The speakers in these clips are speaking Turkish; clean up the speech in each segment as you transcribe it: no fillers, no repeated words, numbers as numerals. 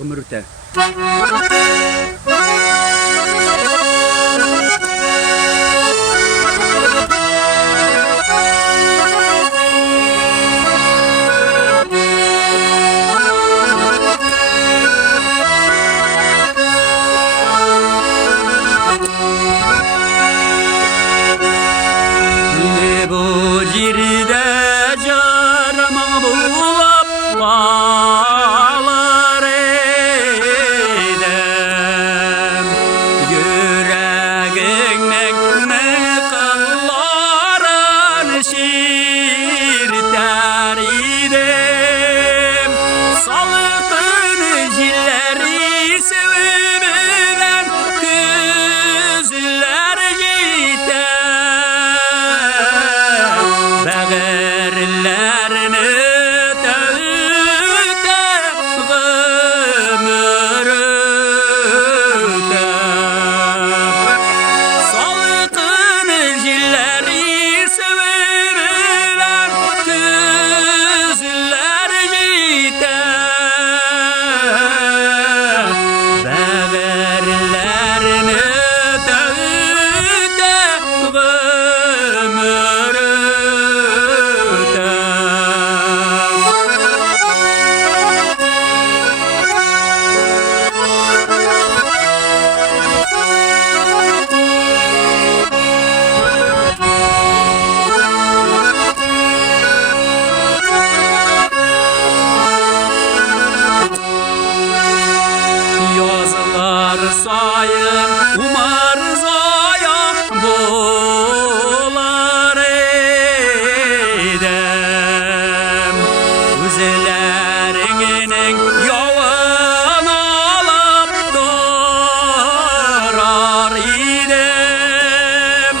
ömür öter. Bu cirde carma bulup bağlar edem yüreğinden mekalların şirter idem salkın jilleri sevilen kızlar Bağırlarını tağıta gımırıta Salkın jilleri sevilen kızlar yeter Bağırlarını tağıta gımırıta Yazılar sayın umar zaya bolar edem Üzerlerinin yavun alıp durar idem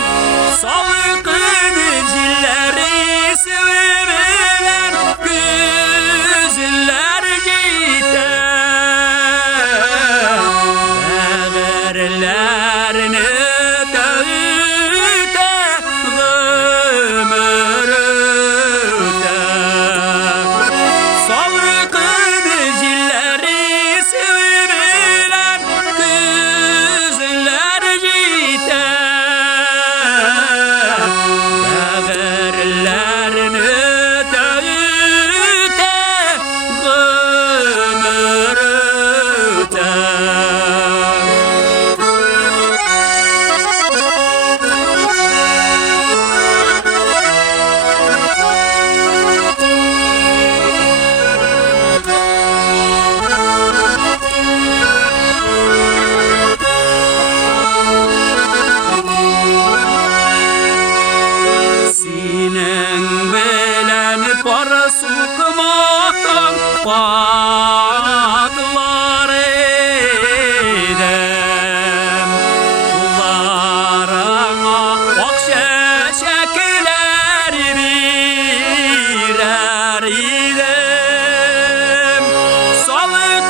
Salkın jilleri sevilen güzler yeter Bağırlarını tağıta gımırıta Salkın jilleri sevilen kızlar yeter Bağırlarını tağıta gımırıta Sinen belen para sukmaktan paklar edem Kullarına akşeşekler birer idem Salık